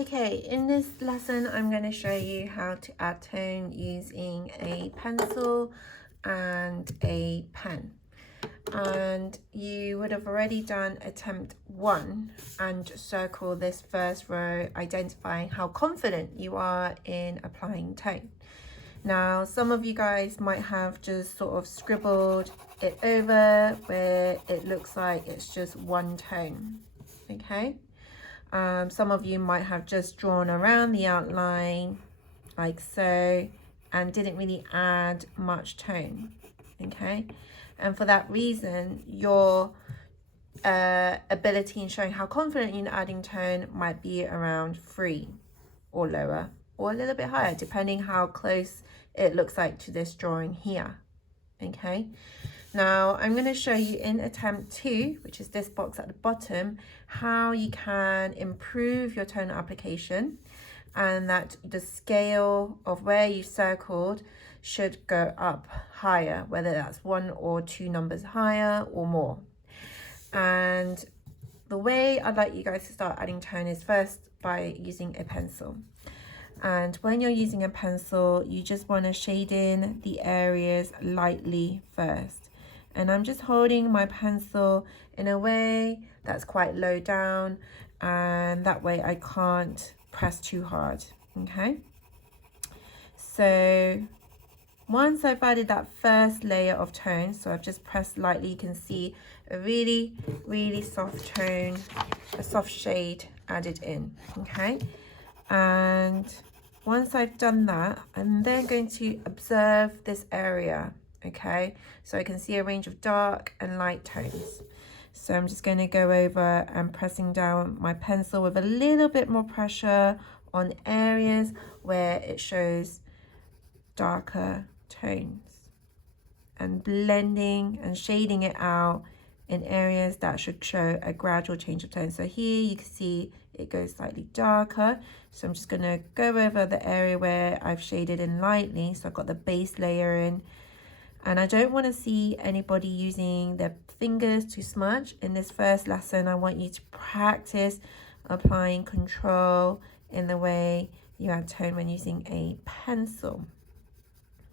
Okay, in this lesson, I'm going to show you how to add tone using a pencil and a pen. And you would have already done attempt 1 and circle this first row, identifying how confident you are in applying tone. Now, some of you guys might have just sort of scribbled it over where it looks like it's just one tone, okay? Some of you might have just drawn around the outline like so and didn't really add much tone, okay? And for that reason, your ability in showing how confident you're in adding tone might be around 3 or lower, or a little bit higher, depending how close it looks like to this drawing here, okay? Now, I'm going to show you in attempt 2, which is this box at the bottom, how you can improve your tone application and that the scale of where you circled should go up higher, whether that's 1 or 2 numbers higher or more. And the way I'd like you guys to start adding tone is first by using a pencil. And when you're using a pencil, you just want to shade in the areas lightly first. And I'm just holding my pencil in a way that's quite low down, and that way I can't press too hard, okay? So once I've added that first layer of tone, so I've just pressed lightly, you can see a really, really soft tone, a soft shade added in, okay? And once I've done that, I'm then going to observe this area, okay? So I can see a range of dark and light tones. So I'm just going to go over and pressing down my pencil with a little bit more pressure on areas where it shows darker tones and blending and shading it out in areas that should show a gradual change of tone. So here you can see it goes slightly darker. So I'm just going to go over the area where I've shaded in lightly. So I've got the base layer in. And I don't want to see anybody using their fingers to smudge. In this first lesson, I want you to practice applying control in the way you add tone when using a pencil.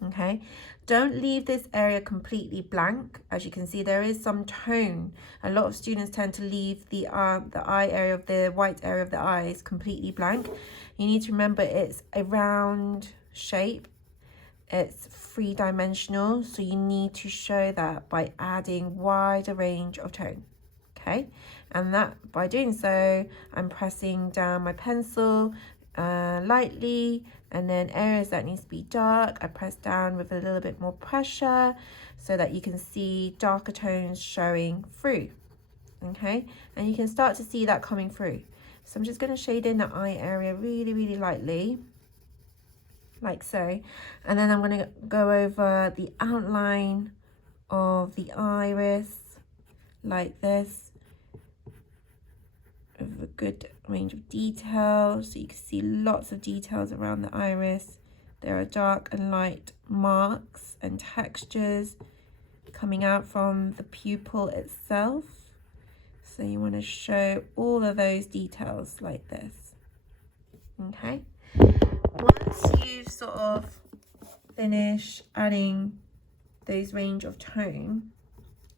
Okay, don't leave this area completely blank. As you can see, there is some tone. A lot of students tend to leave the eye area of the white area of the eyes completely blank. You need to remember it's a round shape. It's three-dimensional, so you need to show that by adding wider range of tone, okay? And that by doing so, I'm pressing down my pencil lightly, and then areas that needs to be dark, I press down with a little bit more pressure so that you can see darker tones showing through, okay? And you can start to see that coming through. So I'm just going to shade in the eye area really, really lightly, like so, and then I'm going to go over the outline of the iris like this with a good range of detail, so you can see lots of details around the iris. There are dark and light marks and textures coming out from the pupil itself, so you want to show all of those details like this, okay? Once you've sort of finished adding those range of tone,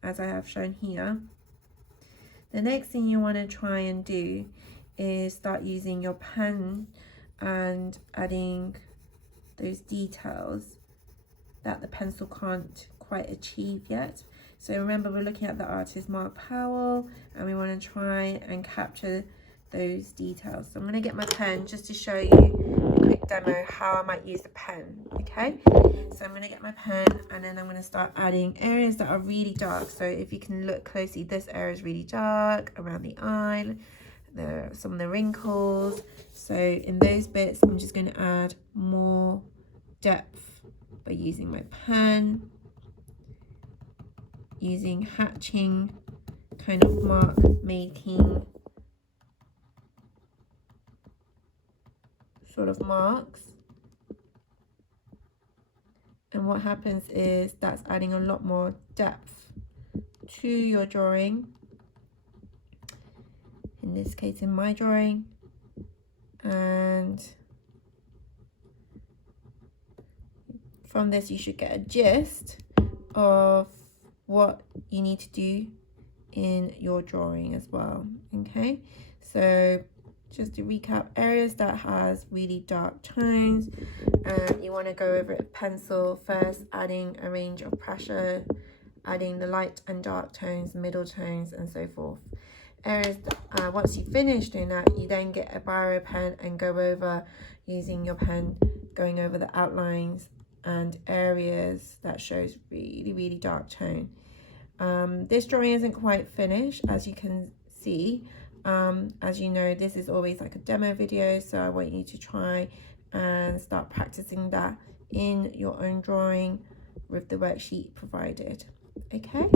as I have shown here, the next thing you want to try and do is start using your pen and adding those details that the pencil can't quite achieve yet. So remember, we're looking at the artist Mark Powell, and we want to try and capture those details. So I'm going to get my pen just to show you a quick demo how I might use the pen, okay? So I'm going to get my pen, and then I'm going to start adding areas that are really dark. So if you can look closely, this area is really dark around the eye, some of the wrinkles. So in those bits, I'm just going to add more depth by using my pen, using hatching kind of mark making sort of marks. And what happens is that's adding a lot more depth to your drawing. In this case, in my drawing, And from this you should get a gist of what you need to do in your drawing as well. Okay, so just to recap, areas that has really dark tones, you want to go over it with pencil first, adding a range of pressure, adding the light and dark tones, middle tones, and so forth. Areas that, once you finish doing that, you then get a biro pen and go over using your pen, going over the outlines and areas that shows really dark tone. This drawing isn't quite finished, as you can see. As you know, this is always like a demo video, so I want you to try and start practicing that in your own drawing with the worksheet provided. Okay.